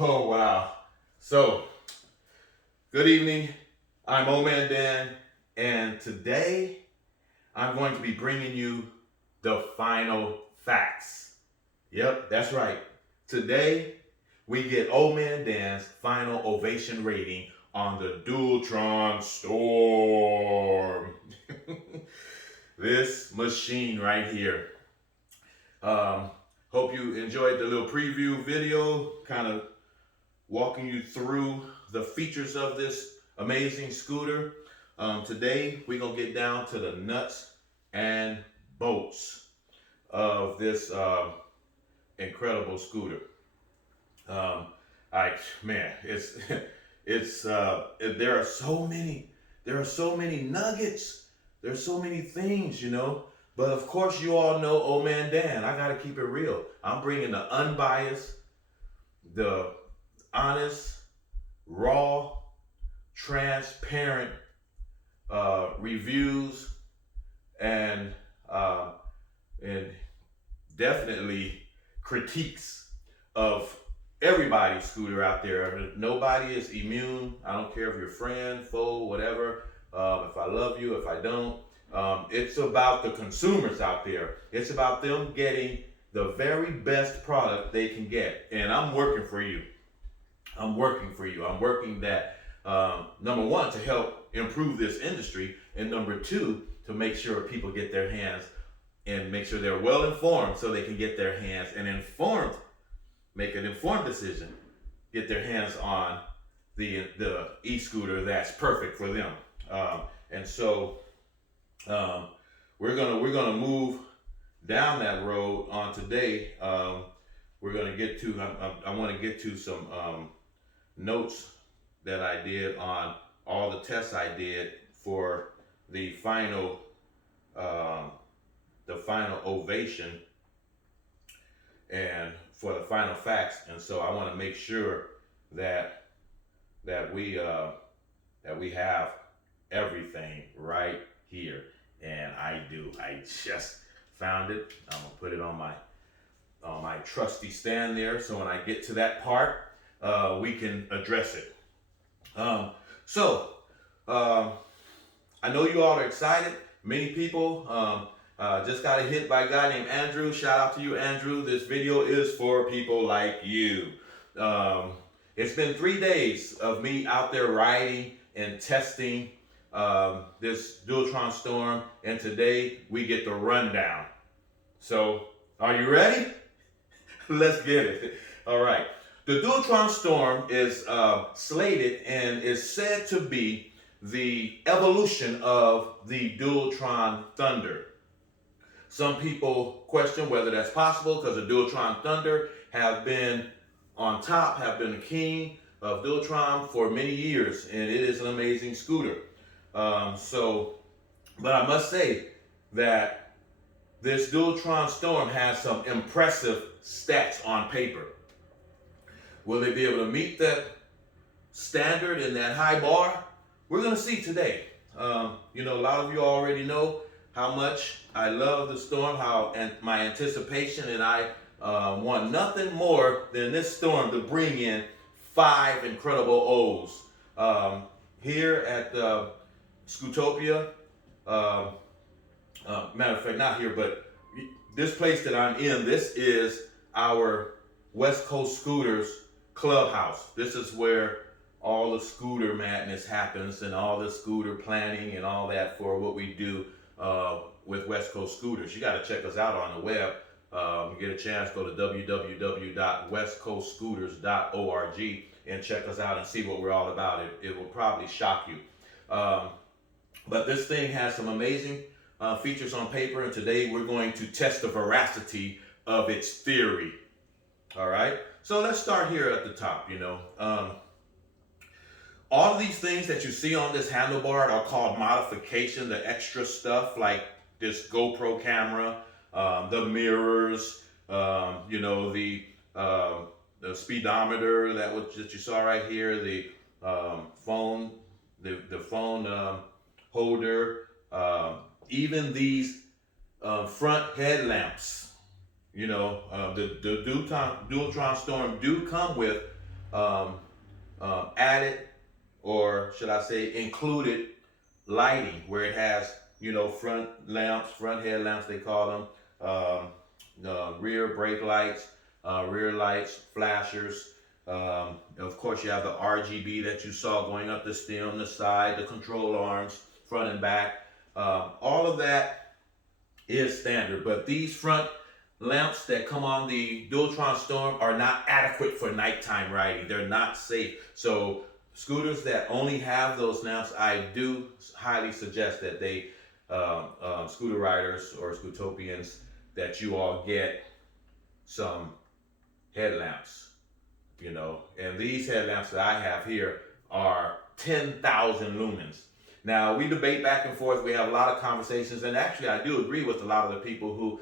Oh, wow. So, good evening. I'm Old Man Dan, and today I'm going to be bringing you the final facts. Yep, that's right. Today we get Old Man Dan's final OHvation rating on the Dualtron Storm. This machine right here. Hope you enjoyed the little preview video, kind of walking you through the features of this amazing scooter. Today we're gonna get down to the nuts and bolts of this incredible scooter. Man, there are so many nuggets. There's so many things, you know. But of course, you all know Old Man Dan. I gotta keep it real. I'm bringing the unbiased, the honest, raw, transparent reviews, and definitely critiques of everybody's scooter out there. Nobody is immune. I don't care if you're friend, foe, whatever. If I love you, if I don't. It's about the consumers out there. It's about them getting the very best product they can get. And I'm working for you. I'm working that, number one, to help improve this industry, and number two, to make sure people get their hands and make sure they're well informed so they can get their hands and make an informed decision, get their hands on the e-scooter that's perfect for them. And so we're gonna move down that road on today. We're gonna get to I want to get to some notes that I did on all the tests I did for the final OHvation and for the final facts. And so I want to make sure that we have everything right here, and I do. I just found it. I'm gonna put it on my trusty stand there, so when I get to that part, we can address it. I know you all are excited. Many people just got hit by a guy named Andrew. Shout out to you, Andrew. This video is for people like you. It's been 3 days of me out there riding and testing this Dualtron Storm, and today we get the rundown. So, are you ready? Let's get it. All right. The Dualtron Storm is slated and is said to be the evolution of the Dualtron Thunder. Some people question whether that's possible because the Dualtron Thunder have been on top, have been the king of Dualtron for many years, and it is an amazing scooter. But I must say that this Dualtron Storm has some impressive stats on paper. Will they be able to meet that standard and that high bar? We're going to see today. A lot of you already know how much I love the Storm, my anticipation, and I want nothing more than this Storm to bring in 5 incredible O's. Here at Scootopia, matter of fact, not here, but this place that I'm in, this is our West Coast Scooters clubhouse. This is where all the scooter madness happens and all the scooter planning and all that for what we do with West Coast Scooters. You got to check us out on the web. Get a chance, go to www.westcoastscooters.org and check us out and see what we're all about. It will probably shock you. But this thing has some amazing features on paper, and today we're going to test the veracity of its theory. All right, so let's start here at the top. All of these things that you see on this handlebar are called modification, the extra stuff like this GoPro camera, the mirrors, the speedometer that you saw right here, the phone, the phone holder, even these front headlamps. The Dualtron Storm do come with added, or should I say included, lighting, where it has front headlamps they call them, rear brake lights, rear lights, flashers. Of course, you have the RGB that you saw going up the stem, the side, the control arms, front and back. All of that is standard, but these front lamps that come on the Dualtron Storm are not adequate for nighttime riding. They're not safe. So scooters that only have those lamps, I do highly suggest that they, scooter riders or Scootopians, that you all get some headlamps, and these headlamps that I have here are 10,000 lumens. Now, we debate back and forth. We have a lot of conversations, and actually I do agree with a lot of the people who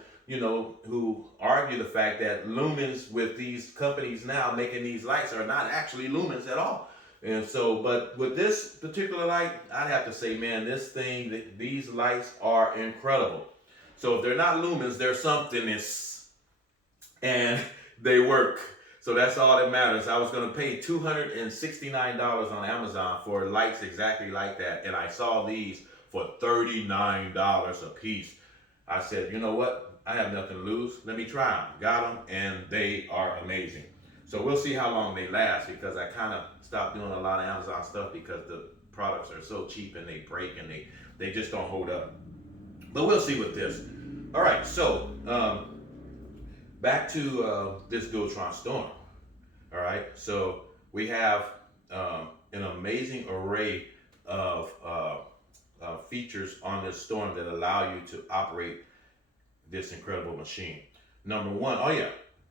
argue the fact that lumens with these companies now making these lights are not actually lumens at all. And so, but with this particular light, I'd have to say, man, these lights are incredible. So if they're not lumens, they're something, and they work. So that's all that matters. I was going to pay $269 on Amazon for lights exactly like that, and I saw these for $39 a piece. I said, you know what? I have nothing to lose. Let me try them. Got them, and they are amazing. So we'll see how long they last, because I kind of stopped doing a lot of Amazon stuff because the products are so cheap and they break and they just don't hold up. But we'll see with this. All right, so back to this Dualtron Storm. All right, so we have an amazing array of features on this Storm that allow you to operate this incredible machine. Number one,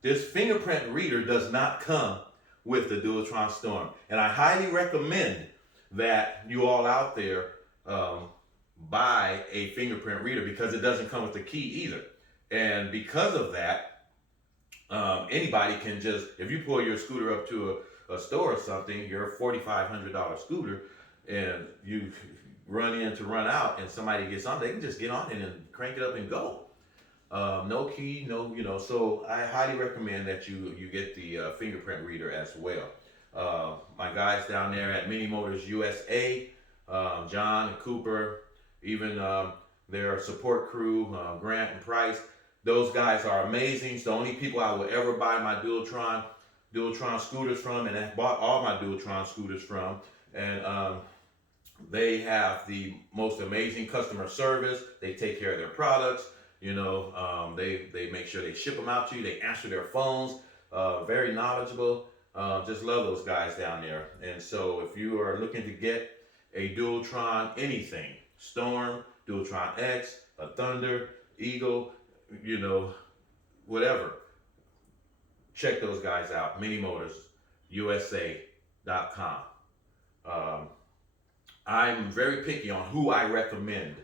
this fingerprint reader does not come with the Dualtron Storm, and I highly recommend that you all out there buy a fingerprint reader, because it doesn't come with the key either. And because of that, anybody can just, if you pull your scooter up to a store or something, your $4,500 scooter, and you run in to run out and somebody gets on, they can just get on it and crank it up and go. No key, no, so I highly recommend that you get the fingerprint reader as well. My guys down there at Mini Motors USA, John and Cooper, even their support crew, Grant and Price, those guys are amazing. It's the only people I will ever buy my Dualtron scooters from, and I bought all my Dualtron scooters from. And they have the most amazing customer service. They take care of their products. They make sure they ship them out to you. They answer their phones. Very knowledgeable. Just love those guys down there. And so if you are looking to get a Dualtron anything, Storm, Dualtron X, a Thunder, Eagle, whatever, check those guys out. MiniMotorsUSA.com. I'm very picky on who I recommend,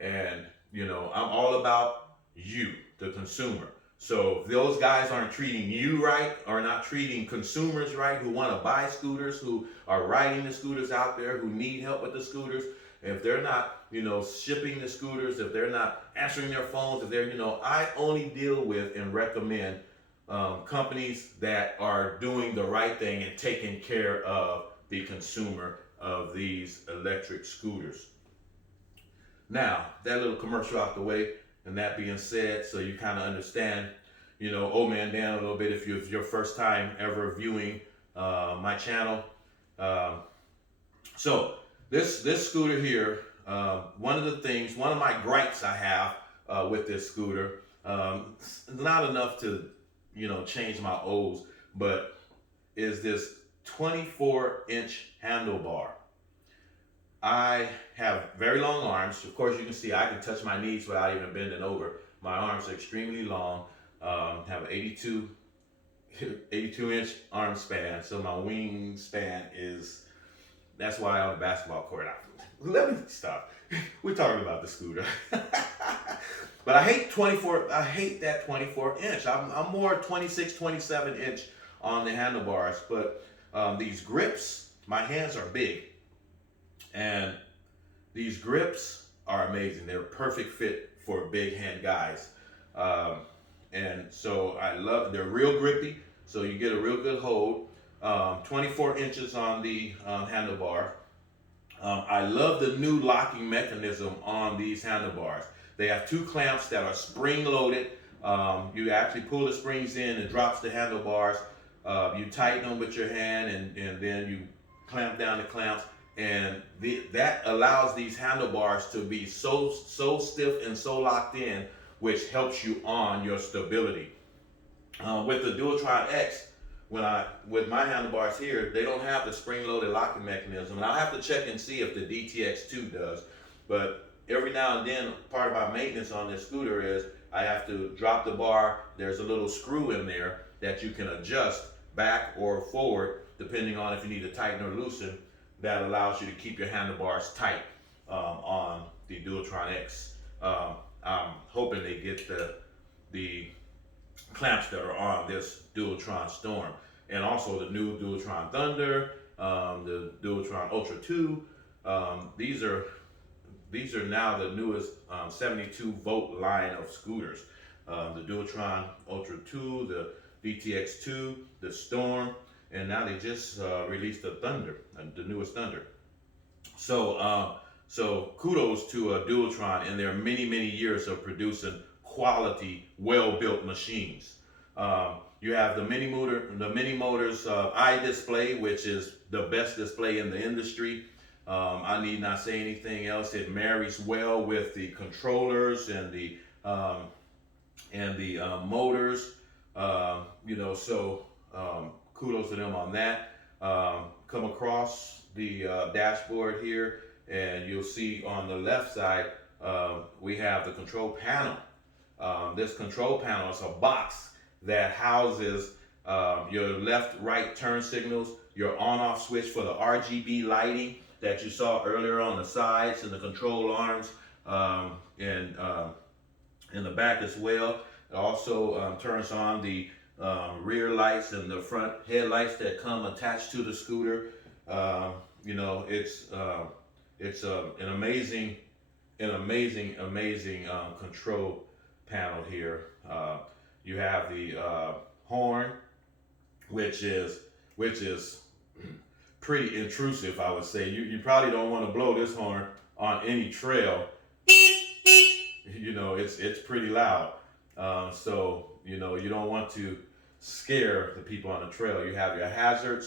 and I'm all about you, the consumer. So if those guys aren't treating you right, or not treating consumers right, who want to buy scooters, who are riding the scooters out there, who need help with the scooters, if they're not, shipping the scooters, if they're not answering their phones, if they're, I only deal with and recommend companies that are doing the right thing and taking care of the consumer of these electric scooters. Now, that little commercial out the way, and that being said, so you kind of understand, Old Man Dan a little bit, if it's your first time ever viewing my channel. So this scooter here, one of my gripes I have with this scooter, not enough to change my O's, but is this 24-inch handlebar. I have very long arms. Of course, you can see I can touch my knees without even bending over. My arms are extremely long. Have an 82-inch arm span, so my wingspan that's why on the basketball court. Let me stop. We're talking about the scooter. But I hate that 24-inch. I'm more 26, 27-inch on the handlebars. But these grips, my hands are big. And these grips are amazing. They're a perfect fit for big hand guys. And so they're real grippy. So you get a real good hold. 24 inches on the handlebar. I love the new locking mechanism on these handlebars. They have two clamps that are spring loaded. You actually pull the springs in, it drops the handlebars. You tighten them with your hand, and then you clamp down the clamps. And that allows these handlebars to be so stiff and so locked in, which helps you on your stability. With the Dualtron X, with my handlebars here, they don't have the spring-loaded locking mechanism. And I'll have to check and see if the DTX2 does. But every now and then, part of my maintenance on this scooter is I have to drop the bar. There's a little screw in there that you can adjust back or forward, depending on if you need to tighten or loosen. That allows you to keep your handlebars tight on the Dualtron X. I'm hoping they get the clamps that are on this Dualtron Storm, and also the new Dualtron Thunder, the Dualtron Ultra 2. These are now the newest 72-volt line of scooters. The Dualtron Ultra 2, the DTX2, the Storm, and now they just released the Thunder, the newest Thunder. So kudos to Dualtron and their many years of producing quality, well-built machines. You have the Mini Motors eye display, which is the best display in the industry. I need not say anything else. It marries well with the controllers and the motors. Kudos to them on that. Come across the dashboard here, and you'll see on the left side we have the control panel. This control panel is a box that houses your left, right turn signals, your on-off switch for the RGB lighting that you saw earlier on the sides and the control arms, and in the back as well. It also turns on the rear lights and the front headlights that come attached to the scooter. You know, it's an amazing control panel here. You have the horn, which is pretty intrusive, I would say. You probably don't want to blow this horn on any trail. You know, it's pretty loud. So, you know, you don't want to scare the people on the trail. You have your hazard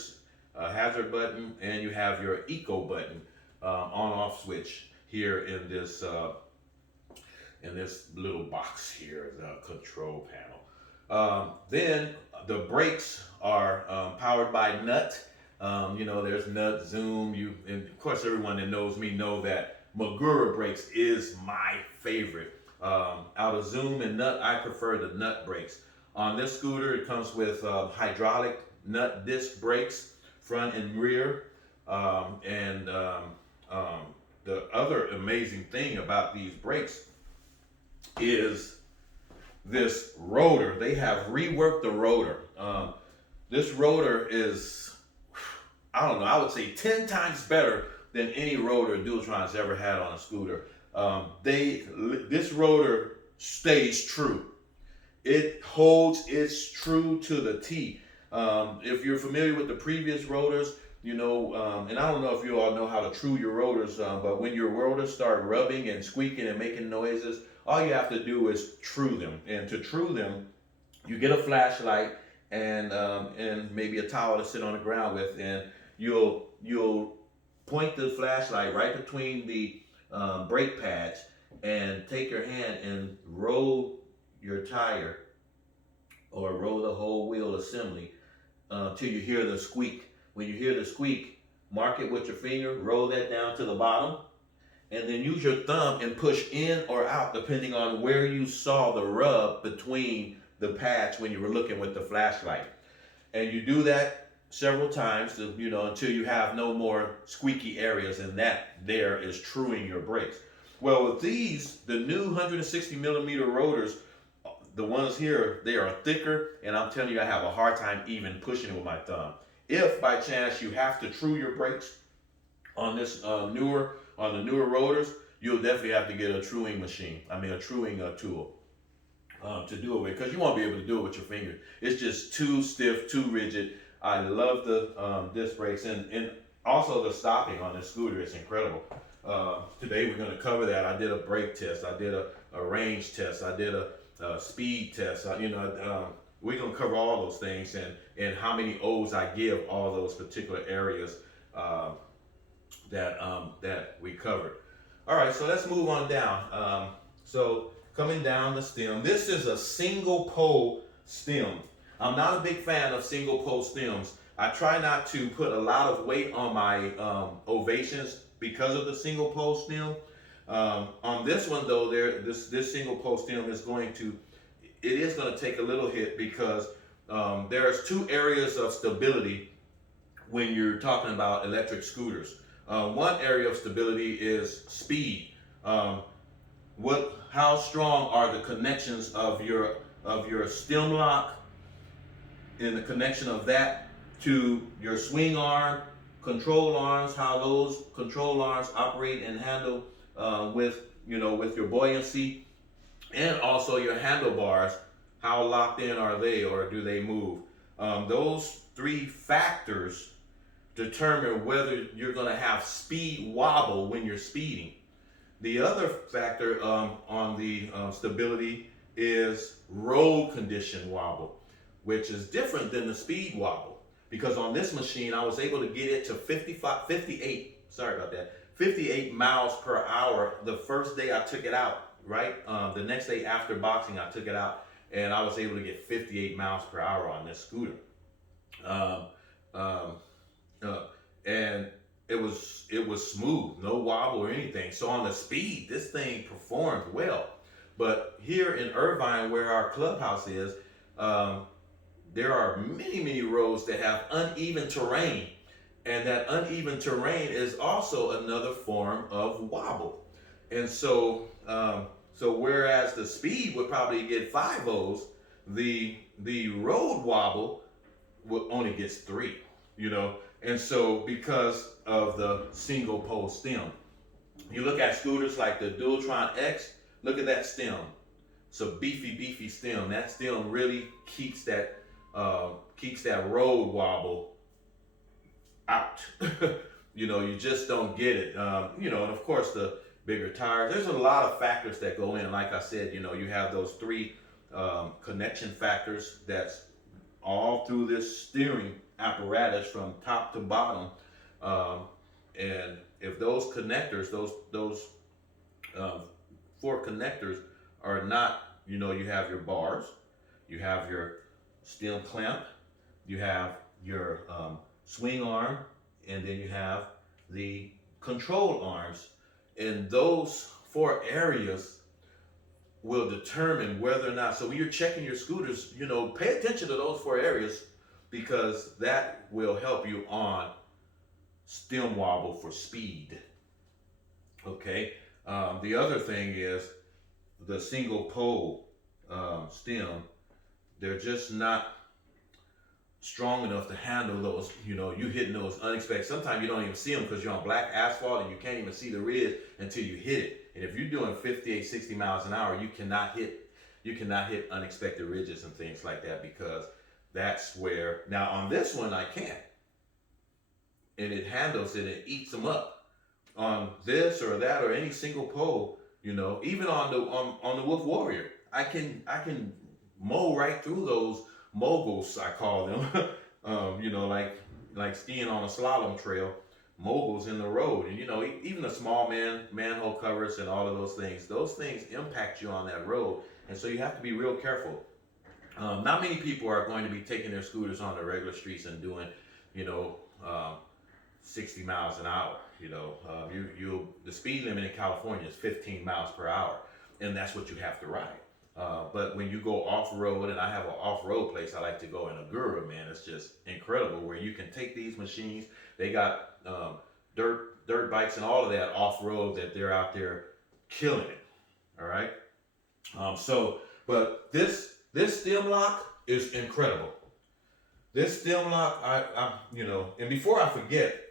button, and you have your eco button, on-off switch here in this little box here, the control panel. Then the brakes are powered by nut. You know, there's nut, zoom. And of course, everyone that knows me know that Magura brakes is my favorite. Out of zoom and nut, I prefer the nut brakes. On this scooter, it comes with hydraulic nut disc brakes, front and rear. The other amazing thing about these brakes is this rotor. They have reworked the rotor. This rotor is, I don't know, I would say 10 times better than any rotor Dualtron's ever had on a scooter. This rotor stays true. It holds its true to the T. If you're familiar with the previous rotors, you know, and I don't know if you all know how to true your rotors, but when your rotors start rubbing and squeaking and making noises, all you have to do is true them. And to true them, you get a flashlight and maybe a towel to sit on the ground with, and you'll point the flashlight right between the brake pads and take your hand and roll your tire or roll the whole wheel assembly till you hear the squeak. When you hear the squeak, mark it with your finger, roll that down to the bottom, and then use your thumb and push in or out depending on where you saw the rub between the pads when you were looking with the flashlight. And you do that several times, you know, until you have no more squeaky areas, and that there is truing your brakes. Well, with these, the new 160 millimeter rotors, the ones here, they are thicker, and I'm telling you, I have a hard time even pushing it with my thumb. If by chance you have to true your brakes on this the newer rotors, you'll definitely have to get a truing tool to do it with, because you won't be able to do it with your finger. It's just too stiff, too rigid. I love the disc brakes, and also the stopping on this scooter is incredible. Today we're going to cover that. I did a brake test, I did a range test, I did a speed test. We're going to cover all those things and how many O's I give all those particular areas that we covered. All right, so let's move on down. So coming down the stem, this is a single pole stem. I'm not a big fan of single pole stems. I try not to put a lot of weight on my OHvations because of the single pole stem. On this one though, this single pole stem is going to take a little hit, because there's two areas of stability when you're talking about electric scooters. One area of stability is speed. How strong are the connections of your stem lock and the connection of that to your swing arm, control arms, how those control arms operate and handle with your buoyancy, and also your handlebars, how locked in are they, or do they move? Those three factors determine whether you're going to have speed wobble when you're speeding. The other factor on the stability is road condition wobble, which is different than the speed wobble, because on this machine I was able to get it to 58 miles per hour the first day I took it out. Right? The next day after boxing, I took it out, and I was able to get 58 miles per hour on this scooter. And it was smooth, no wobble or anything. So on the speed, this thing performed well. But here in Irvine, where our clubhouse is, there are many roads that have uneven terrain. And that uneven terrain is also another form of wobble. And so whereas the speed would probably get 5 O's, the road wobble only gets 3, you know. And so because of the single pole stem, you look at scooters like the Dualtron X, look at that stem. It's a beefy stem. That stem really keeps that road wobble out. You know, you just don't get it. You know, and of course the bigger tires. There's a lot of factors that go in. Like I said, you know, you have those 3 connection factors that's all through this steering apparatus from top to bottom. And if those connectors, those 4 connectors are not, you know, you have your bars, you have your stem clamp, you have your swing arm, and then you have the control arms. And those 4 areas will determine whether or not, so when you're checking your scooters, you know, pay attention to those 4 areas, because that will help you on stem wobble for speed. Okay. The other thing is the single pole stem. They're just not strong enough to handle those, you know, you hitting those unexpected. Sometimes you don't even see them because you're on black asphalt and you can't even see the ridge until you hit it. And if you're doing 58, 60 miles an hour, you cannot hit unexpected ridges and things like that, because that's where, now on this one I can't. And it handles it and eats them up. On this or that or any single pole, you know, even on the Wolf Warrior, I can mow right through those moguls, I call them. You know, like skiing on a slalom trail, moguls in the road. And you know, even the small manhole covers and all of those things impact you on that road. And so you have to be real careful. Not many people are going to be taking their scooters on the regular streets and doing, you know, 60 miles an hour. You know, the speed limit in California is 15 miles per hour, and that's what you have to ride. But when you go off-road, and I have an off-road place I like to go in Agura, man, it's just incredible where you can take these machines. They got dirt bikes and all of that off-road that they're out there killing it. All right. But this stem lock is incredible. This stem lock, I you know, and before I forget,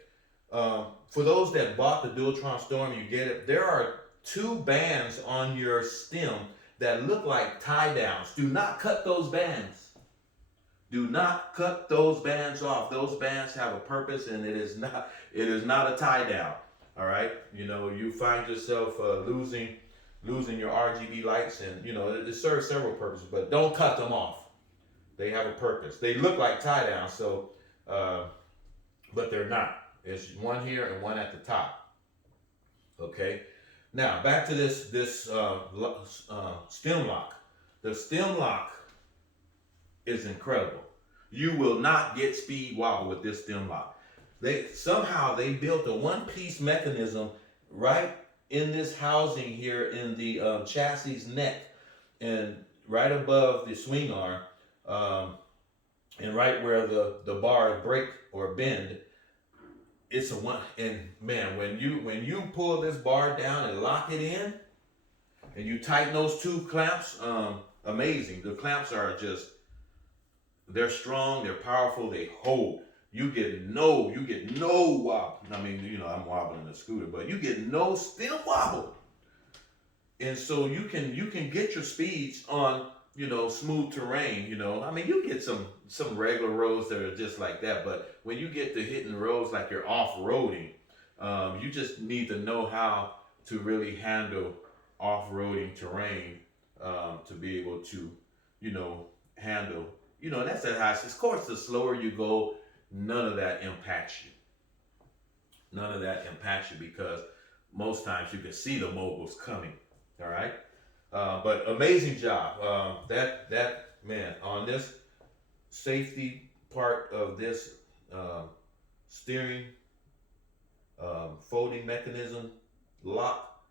for those that bought the Dualtron Storm, you get it. There are 2 bands on your stem that look like tie downs. Do not cut those bands. Do not cut those bands off. Those bands have a purpose, and it is not a tie down. All right. You know, you find yourself losing your RGB lights, and you know it serves several purposes, but don't cut them off. They have a purpose. They look like tie downs, so but they're not. There's one here and one at the top. Okay. Now back to this stem lock. The stem lock is incredible. You will not get speed wobble with this stem lock. They built a one-piece mechanism right in this housing here in the chassis neck, and right above the swing arm, and right where the bars break or bend. It's a one, and man, when you pull this bar down and lock it in, and you tighten those 2 clamps, amazing. The clamps are they're strong, they're powerful, they hold. You get no wobble. I mean, you know, I'm wobbling the scooter, but you get no stem wobble. And so you can get your speeds on, you know, smooth terrain. You know, I mean, you get some regular roads that are just like that, but when you get to hitting roads like you're off-roading, you just need to know how to really handle off-roading terrain to be able to, you know, handle, you know, that's at high. Of course, the slower you go, none of that impacts you. None of that impacts you, because most times you can see the moguls coming. All right. But amazing job. That man, on this safety part of this steering folding mechanism lock,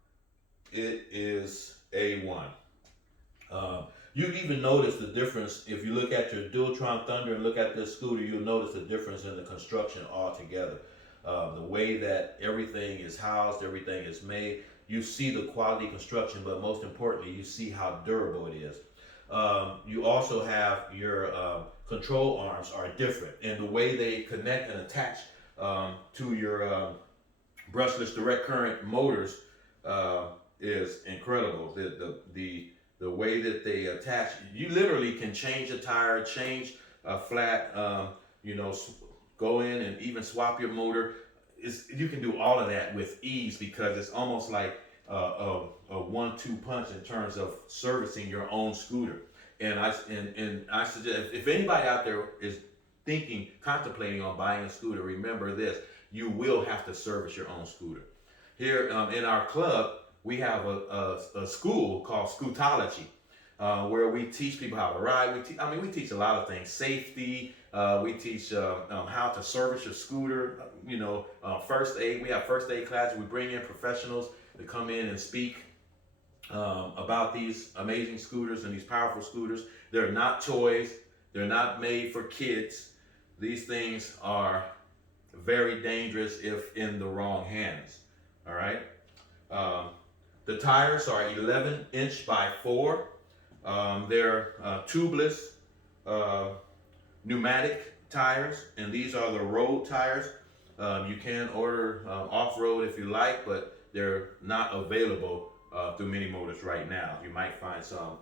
it is A1. You even notice the difference if you look at your Dualtron Thunder and look at this scooter. You'll notice the difference in the construction altogether. the way that everything is housed, everything is made. You see the quality construction, but most importantly, you see how durable it is. You also have your control arms are different, and the way they connect and attach to your brushless direct current motors is incredible. The way that they attach, you literally can change a tire, change a flat, go in and even swap your motor. You can do all of that with ease because it's almost like a 1-2 punch in terms of servicing your own scooter. And I suggest if anybody out there is contemplating on buying a scooter, remember this: you will have to service your own scooter. Here in our club, we have a school called Scootology, where we teach people how to ride. We teach a lot of things: safety. We teach how to service your scooter. First aid. We have first aid classes. We bring in professionals to come in and speak about these amazing scooters and these powerful scooters. They're not toys. They're not made for kids. These things are very dangerous if in the wrong hands. All right. The tires are 11-inch by 4. They're tubeless pneumatic tires, and these are the road tires. You can order off-road if you like, but they're not available through Mini Motors right now. You might find some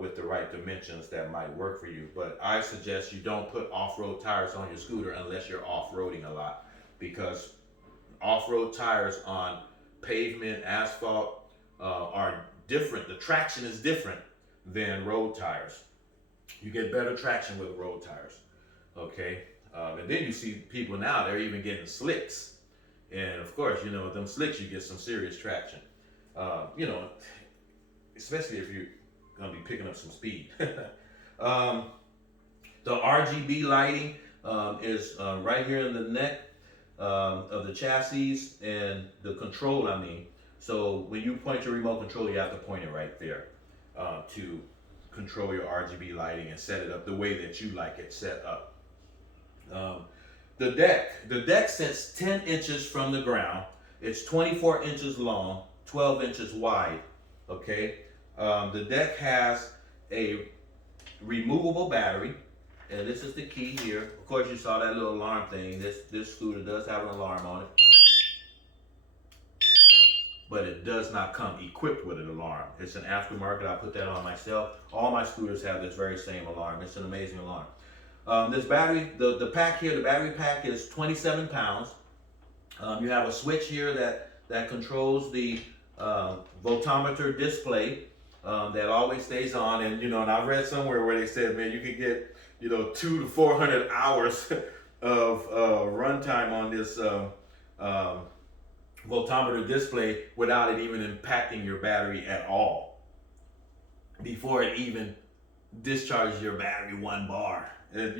with the right dimensions that might work for you, but I suggest you don't put off-road tires on your scooter unless you're off-roading a lot, because off-road tires on pavement, asphalt are different. The traction is different than road tires. You get better traction with road tires, okay? And then you see people now, they're even getting slicks. And of course, with them slicks, you get some serious traction. Especially if you're gonna be picking up some speed. The RGB lighting is right here in the neck of the chassis and the control, So when you point your remote control, you have to point it right there to control your RGB lighting and set it up the way that you like it set up. The deck sits 10 inches from the ground. It's 24 inches long, 12 inches wide, okay? The deck has a removable battery, and this is the key here. Of course, you saw that little alarm thing. This scooter does have an alarm on it, but it does not come equipped with an alarm. It's an aftermarket. I put that on myself. All my scooters have this very same alarm. It's an amazing alarm. This battery, the pack here, the battery pack is 27 pounds. You have a switch here that controls the voltometer display that always stays on. And and I read somewhere where they said, man, you could get 200 to 400 hours of runtime on this voltometer display without it even impacting your battery at all, before it even discharges your battery 1 bar. And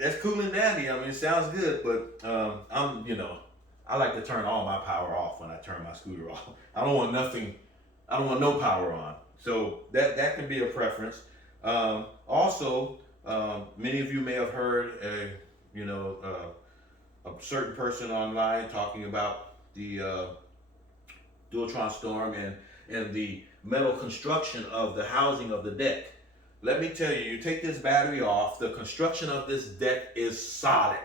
that's cool and dandy. It sounds good, but I like to turn all my power off when I turn my scooter off. I don't want no power on. So that can be a preference. Also, many of you may have heard a certain person online talking about the Dualtron Storm and the metal construction of the housing of the deck. Let me tell you, you take this battery off, the construction of this deck is solid.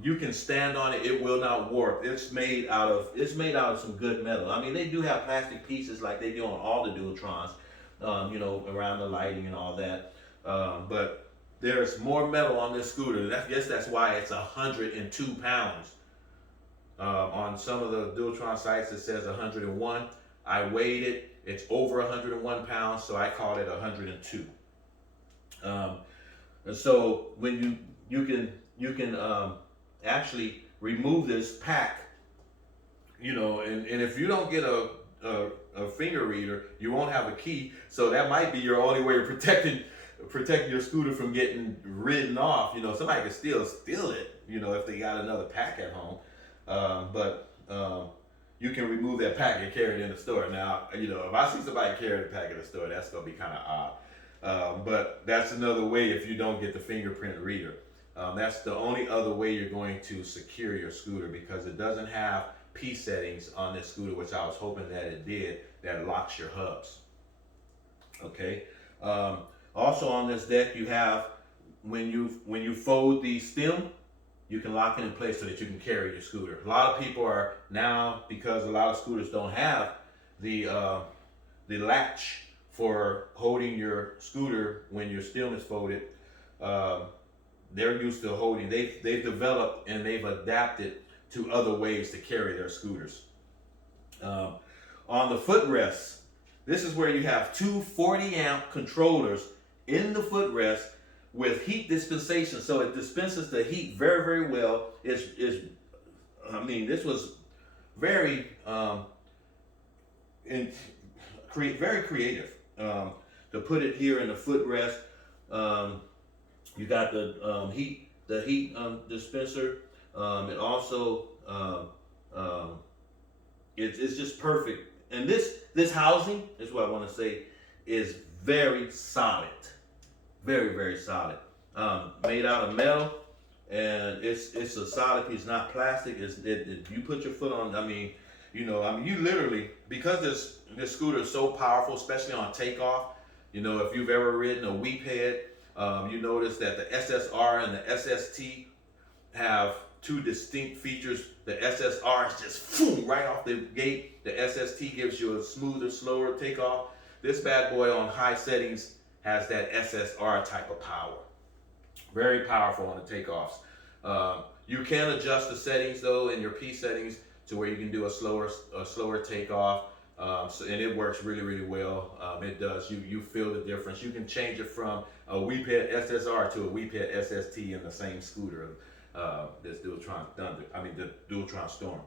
You can stand on it, it will not warp. It's made out of some good metal. They do have plastic pieces like they do on all the Dualtrons, around the lighting and all that. But there's more metal on this scooter. I guess that's why it's 102 pounds. On some of the Dualtron sites, it says 101. I weighed it. It's over 101 pounds, so I called it 102. And so when you can actually remove this pack, and if you don't get a finger reader, you won't have a key. So that might be your only way of protecting your scooter from getting ridden off. Somebody could still steal it, if they got another pack at home. But you can remove that pack and carry it in the store. Now, if I see somebody carry the pack in the store, that's gonna be kind of odd. But that's another way if you don't get the fingerprint reader. That's the only other way you're going to secure your scooter, because it doesn't have P settings on this scooter, which I was hoping that it did, that locks your hubs. Okay. Also on this deck, you have, when you fold the stem, you can lock it in place so that you can carry your scooter. A lot of people are now, because a lot of scooters don't have the latch for holding your scooter when your stem is folded. They're used to holding. They've developed and they've adapted to other ways to carry their scooters. On the footrest, this is where you have two 40 amp controllers in the footrest with heat dispensation, so it dispenses the heat very, very well. This was very very creative to put it here in the footrest. You got the heat dispenser. It also it's just perfect. And this housing is what I want to say is very solid, very, very solid. Made out of metal, and it's a solid piece, not plastic. You put your foot on. You literally, because this scooter is so powerful, especially on takeoff. If you've ever ridden a weep head, you notice that the SSR and the SST have two distinct features. The SSR is just boom, right off the gate. The SST gives you a smoother, slower takeoff. This bad boy on high settings has that SSR type of power. Very powerful on the takeoffs. You can adjust the settings though in your P settings to where you can do a slower takeoff. And it works really, really well. It does. You feel the difference. You can change it from a Weephead SSR to a Weephead SST in the same scooter. This Dualtron Thunder. The Dualtron Storm.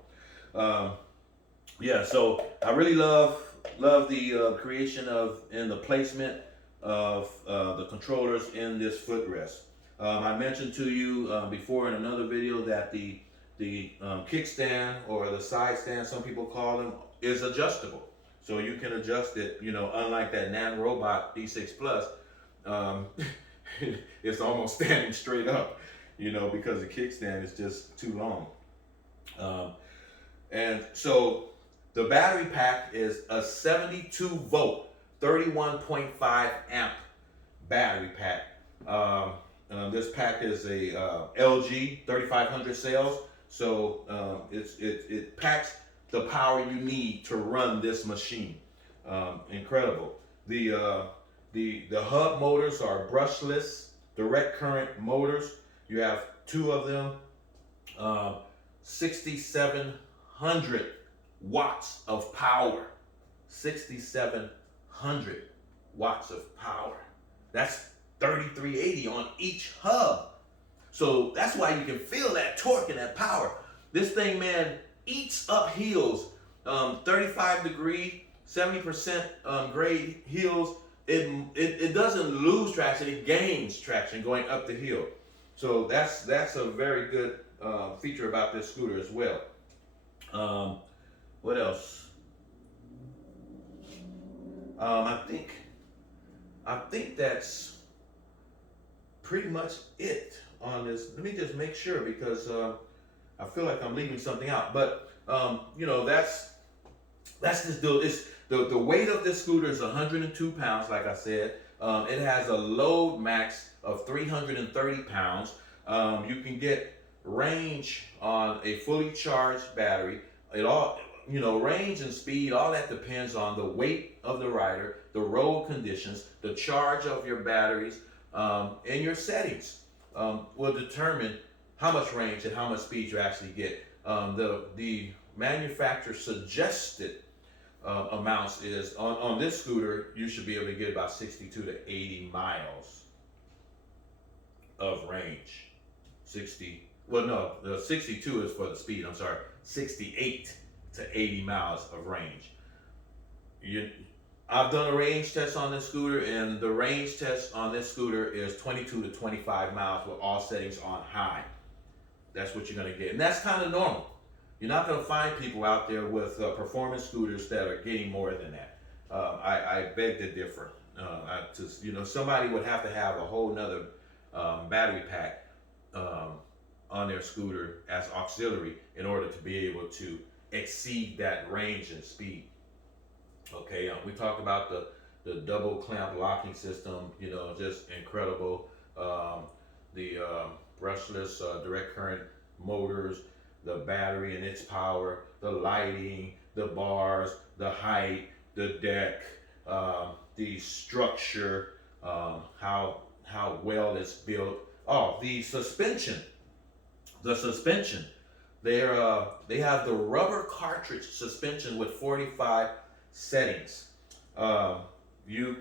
So I really love the creation of and the placement of the controllers in this footrest. I mentioned to you before in another video that the kickstand, or the side stand, some people call them, is adjustable. So you can adjust it, unlike that Nanorobot D6 Plus, it's almost standing straight up, because the kickstand is just too long. And so the battery pack is a 72 volt, 31.5 amp battery pack. This pack is a LG 3500 cells, so it packs the power you need to run this machine. Incredible. The hub motors are brushless, direct current motors. You have two of them. 6,700 watts of power. 6,700 watts of power. That's 3,380 on each hub. So that's why you can feel that torque and that power. This thing, man, eats up hills. 35 degree, 70% grade hills. It doesn't lose traction, it gains traction going up the hill. So that's a very good feature about this scooter as well. What else? I think that's pretty much it on this. Let me just make sure, because I feel like I'm leaving something out. But that's this deal. It's the weight of this scooter is 102 pounds, like I said. It has a load max of 330 pounds. You can get range on a fully charged battery. It all, range and speed, all that depends on the weight of the rider, the road conditions, the charge of your batteries, and your settings will determine how much range and how much speed you actually get. The manufacturer suggested amounts is on this scooter, you should be able to get about 62 to 80 miles of range. The 62 is for the speed. I'm sorry, 68 to 80 miles of range. I've done a range test on this scooter, and the range test on this scooter is 22 to 25 miles with all settings on high. That's what you're going to get, and that's kind of normal. You're not going to find people out there with performance scooters that are getting more than that. I beg to differ. Somebody would have to have a whole nother battery pack on their scooter as auxiliary in order to be able to exceed that range and speed. Okay, we talked about the double clamp locking system, you know, just incredible. The brushless direct current motors, the battery and its power, the lighting, the bars, the height, the deck, the structure, how well it's built. Oh, the suspension. The suspension. They have the rubber cartridge suspension with 45 settings. You,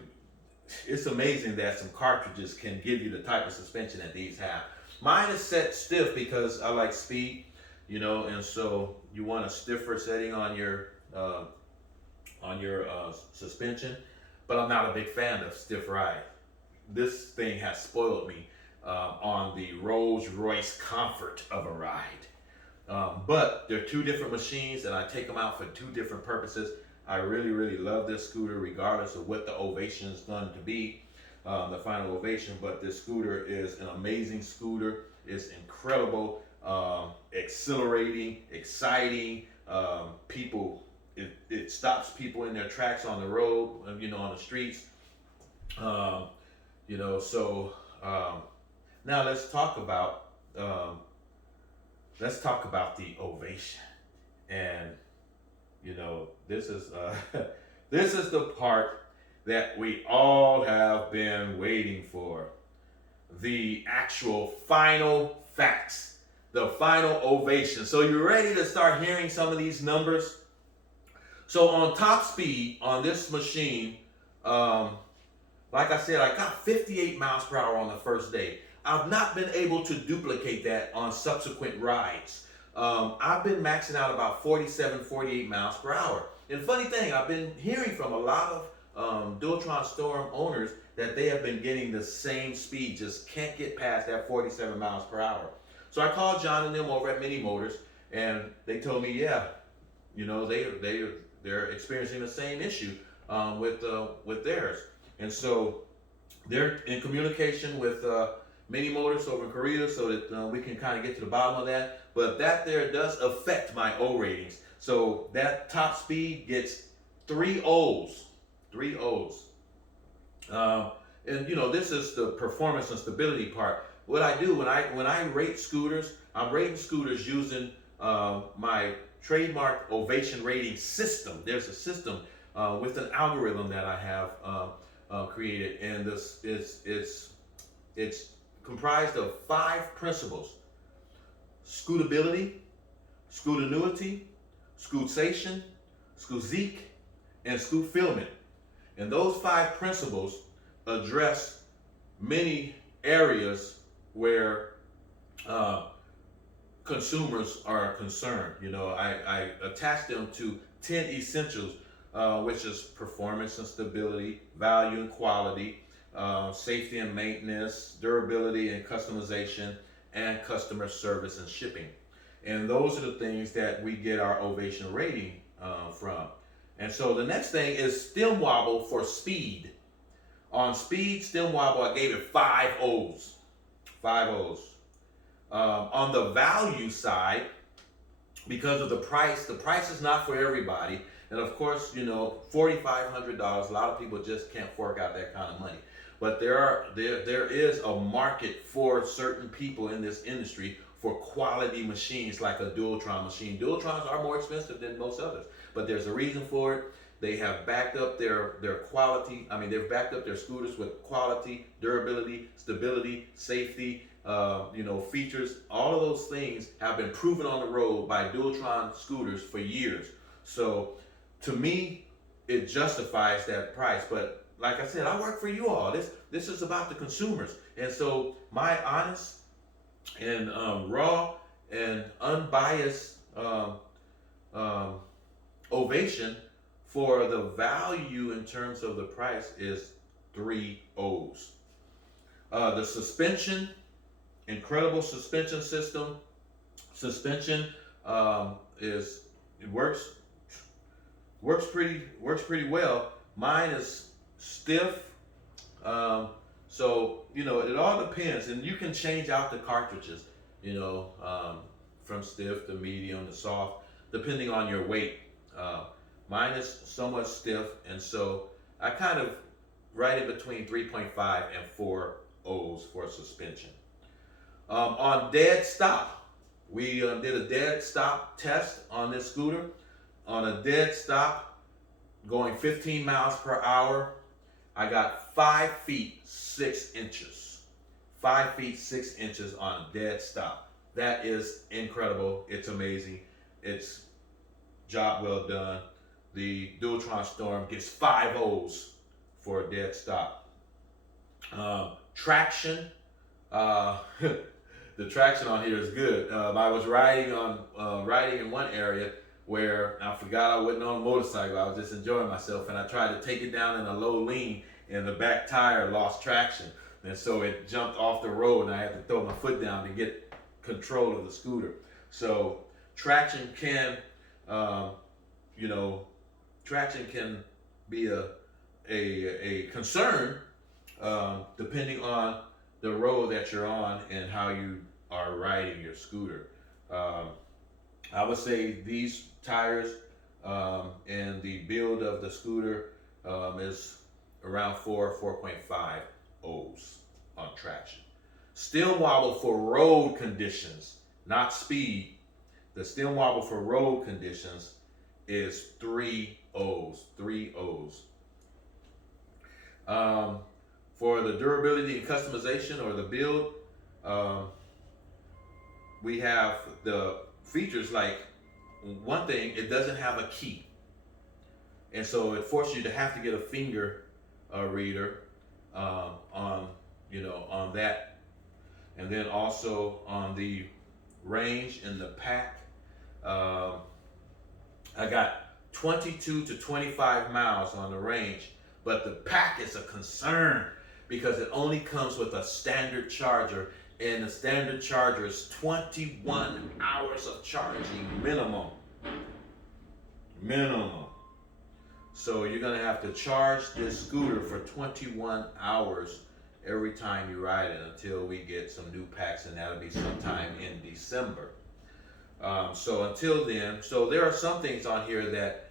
it's amazing that some cartridges can give you the type of suspension that these have. Mine is set stiff because I like speed, you know, and so you want a stiffer setting on your suspension. But I'm not a big fan of stiff ride. This thing has spoiled me on the Rolls Royce comfort of a ride. But they're two different machines, and I take them out for two different purposes. I really, really love this scooter, regardless of what the OHvation is going to be, the final OHvation. But this scooter is an amazing scooter. It's incredible, exhilarating, exciting. It stops people in their tracks on the road, you know, on the streets. You know, so now let's talk about the OHvation. And you know, this is this is the part that we all have been waiting for. The actual final facts, the final OHvation. So you're ready to start hearing some of these numbers? So on top speed on this machine, like I said, I got 58 miles per hour on the first day. I've not been able to duplicate that on subsequent rides. I've been maxing out about 47, 48 miles per hour. And funny thing, I've been hearing from a lot of Dualtron Storm owners that they have been getting the same speed, just can't get past that 47 miles per hour. So I called John and them over at Mini Motors, and they told me, yeah, you know, they're experiencing the same issue with theirs. And so they're in communication with Mini Motors over in Korea so that we can kind of get to the bottom of that. But that there does affect my O ratings. So that top speed gets 3 O's. 3 O's. And you know, this is the performance and stability part. What I do when I rate scooters, I'm rating scooters using my trademark OHvation Rating system. There's a system with an algorithm that I have created, and this it's comprised of 5 principles: scootability, scootenuity, scootsation, scoozik, and scootfillment. And those 5 principles address many areas where consumers are concerned. You know, I attach them to 10 essentials, which is performance and stability, value and quality, safety and maintenance, durability and customization, and customer service and shipping. And those are the things that we get our OHvation rating from. And so the next thing is stem wobble for speed. On speed, stem wobble, I gave it 5 O's. 5 O's. On the value side, because of the price is not for everybody. And of course, you know, $4,500, a lot of people just can't fork out that kind of money. But there is a market for certain people in this industry for quality machines like a Dualtron machine. Dualtrons are more expensive than most others, but there's a reason for it. They have backed up their quality. I mean, they've backed up their scooters with quality, durability, stability, safety, you know, features. All of those things have been proven on the road by Dualtron scooters for years. So to me, it justifies that price. But like I said, I work for you all. This is about the consumers. And so my honest and raw and unbiased OHvation for the value in terms of the price is 3 O's. The suspension, incredible suspension system. Suspension works pretty well. Mine is stiff, So, you know, it all depends, and you can change out the cartridges, you know, from stiff to medium to soft, depending on your weight. Uh, Mine is somewhat stiff, and so I kind of right in between 3.5 and 4 O's for suspension. On dead stop, we did a dead stop test on this scooter. On a dead stop, going 15 miles per hour, I got 5 feet 6 inches. 5 feet 6 inches on a dead stop. That is incredible. It's amazing. It's job well done. The Dualtron Storm gets 5 O's for a dead stop. Traction. The traction on here is good. I was riding in one area where I forgot I wasn't on a motorcycle. I was just enjoying myself, and I tried to take it down in a low lean, and the back tire lost traction, and so it jumped off the road, and I had to throw my foot down to get control of the scooter. So traction can, you know, traction can be a concern depending on the road that you're on and how you are riding your scooter. I would say these tires and the build of the scooter is around 4.5 O's on traction. Still wobble for road conditions, not speed. The still wobble for road conditions is 3 O's. 3 O's. For the durability and customization or the build, we have the features like, one thing, it doesn't have a key. And so it forces you to have to get a finger reader on that. And then also on the range in the pack, I got 22 to 25 miles on the range, but the pack is a concern because it only comes with a standard charger, and the standard charger is 21 hours of charging minimum. So you're gonna have to charge this scooter for 21 hours every time you ride it until we get some new packs, and that'll be sometime in December. So until then, so there are some things on here that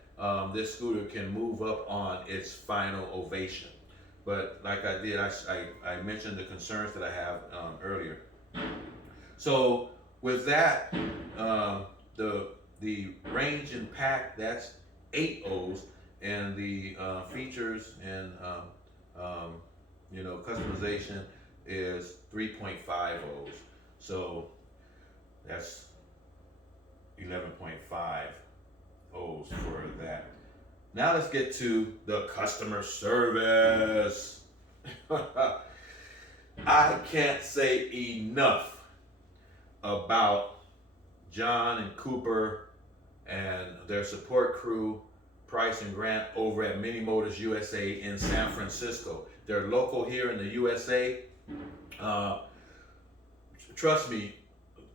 this scooter can move up on its final ovation. But like I did, I mentioned the concerns that I have earlier. So with that, the range and pack, that's 8 O's, and the features and customization is 3.5 O's. So that's 11.5 O's for that. Now let's get to the customer service. I can't say enough about John and Cooper and their support crew, Price and Grant, over at Mini Motors USA in San Francisco. They're local here in the USA. Trust me,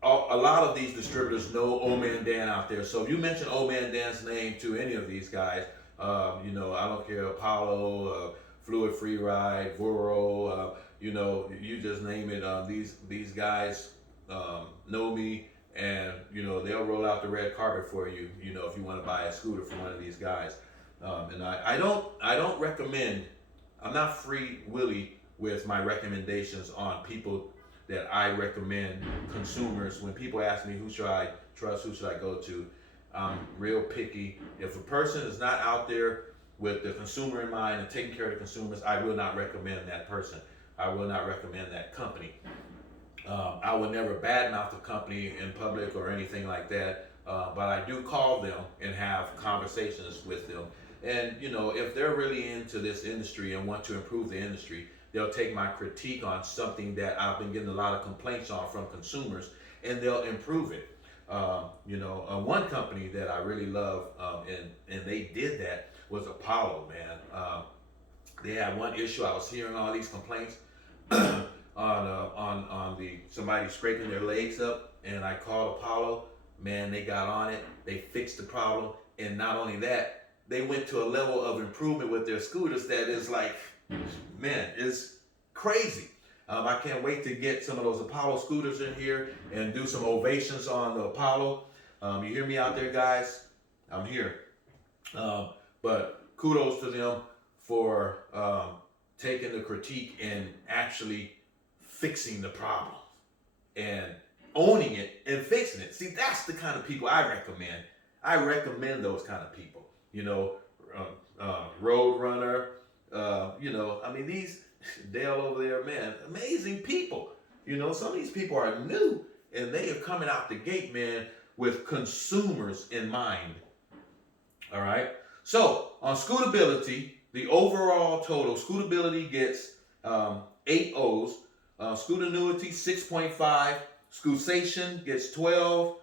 a lot of these distributors know Old Man Dan out there. So if you mention Old Man Dan's name to any of these guys, I don't care, Apollo, Fluid Free Ride, Vuro, you just name it. These guys know me, and they'll roll out the red carpet for you. If you want to buy a scooter from one of these guys, and I don't recommend. I'm not free willy with my recommendations on people that I recommend, consumers. When people ask me who should I trust, who should I go to, I'm real picky. If a person is not out there with the consumer in mind and taking care of the consumers, I will not recommend that person. I will not recommend that company. I would never badmouth the company in public or anything like that, but I do call them and have conversations with them. And if they're really into this industry and want to improve the industry, they'll take my critique on something that I've been getting a lot of complaints on from consumers, and they'll improve it. One company that I really love, and they did that, was Apollo, man. They had one issue. I was hearing all these complaints on the somebody scraping their legs up, and I called Apollo. Man, they got on it. They fixed the problem, and not only that, they went to a level of improvement with their scooters that is like, man, it's crazy. I can't wait to get some of those Apollo scooters in here and do some ovations on the Apollo. You hear me out there, guys? I'm here. But kudos to them for taking the critique and actually fixing the problem and owning it and fixing it. See, that's the kind of people I recommend. I recommend those kind of people. You know, Road Runner. You know, I mean, these Dale over there, man, amazing people. You know, some of these people are new and they are coming out the gate, man, with consumers in mind. All right. So on scootability, the overall total, scootability gets 8 O's. Scootanuity 6.5. Scootization gets 12.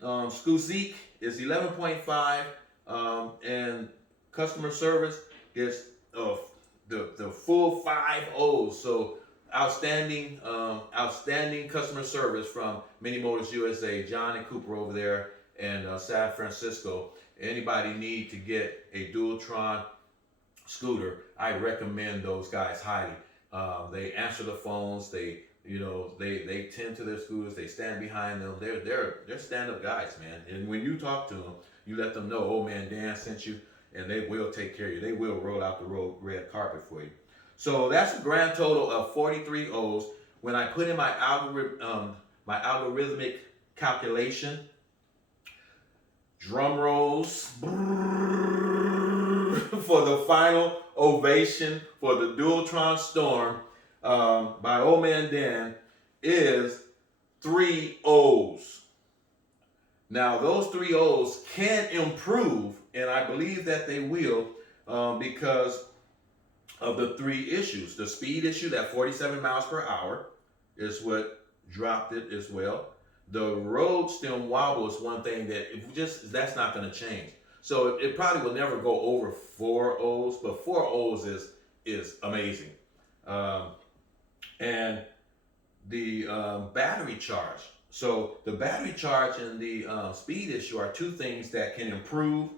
Scoozeek is 11.5. And customer service gets the full 5 O's. So outstanding customer service from Mini Motors USA, John and Cooper over there in San Francisco. Anybody need to get a Dualtron scooter, I recommend those guys highly. They answer the phones. They tend to their scooters. They stand behind them. They're stand-up guys, man. And when you talk to them, you let them know, oh man, Dan sent you, and they will take care of you. They will roll out the red carpet for you. So that's a grand total of 43 O's. When I put in my algorithmic calculation, drum rolls for the final ovation for the Dualtron Storm by old man Dan is 3 O's. Now those 3 O's can improve, and I believe that they will, because of the 3 issues. The speed issue, that 47 miles per hour, is what dropped it as well. The road stem wobble is one thing that's not going to change. So it probably will never go over 4 O's, but 4 O's is amazing. And the battery charge. So the battery charge and the speed issue are 2 things that can improve.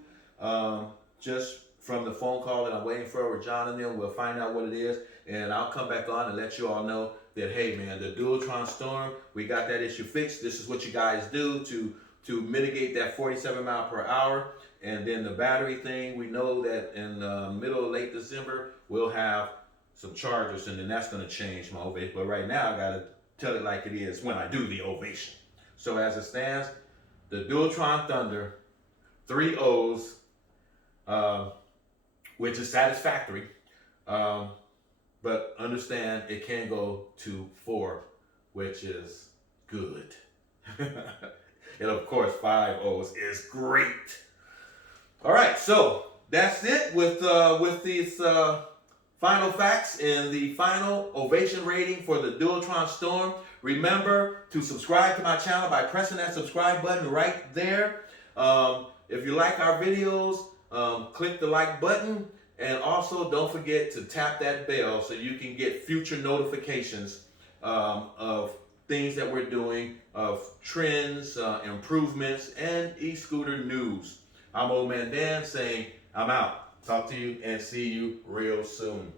Just from the phone call that I'm waiting for with John and them, we'll find out what it is, and I'll come back on and let you all know that, hey man, the Dualtron Storm, we got that issue fixed. This is what you guys do to mitigate that 47 mile per hour. And then the battery thing, we know that in middle of late December, we'll have some chargers, and then that's going to change my ovation. But right now, I got to tell it like it is when I do the ovation. So as it stands, the Dualtron Thunder, 3 O's, which is satisfactory. But understand it can go to 4, which is good. And of course, 5 O's is great. All right, so that's it with these final facts and the final ovation rating for the Dualtron Storm. Remember to subscribe to my channel by pressing that subscribe button right there. If you like our videos, click the like button. And also don't forget to tap that bell so you can get future notifications of things that we're doing, of trends, improvements, and eScooter news. I'm Old Man Dan saying I'm out. Talk to you and see you real soon.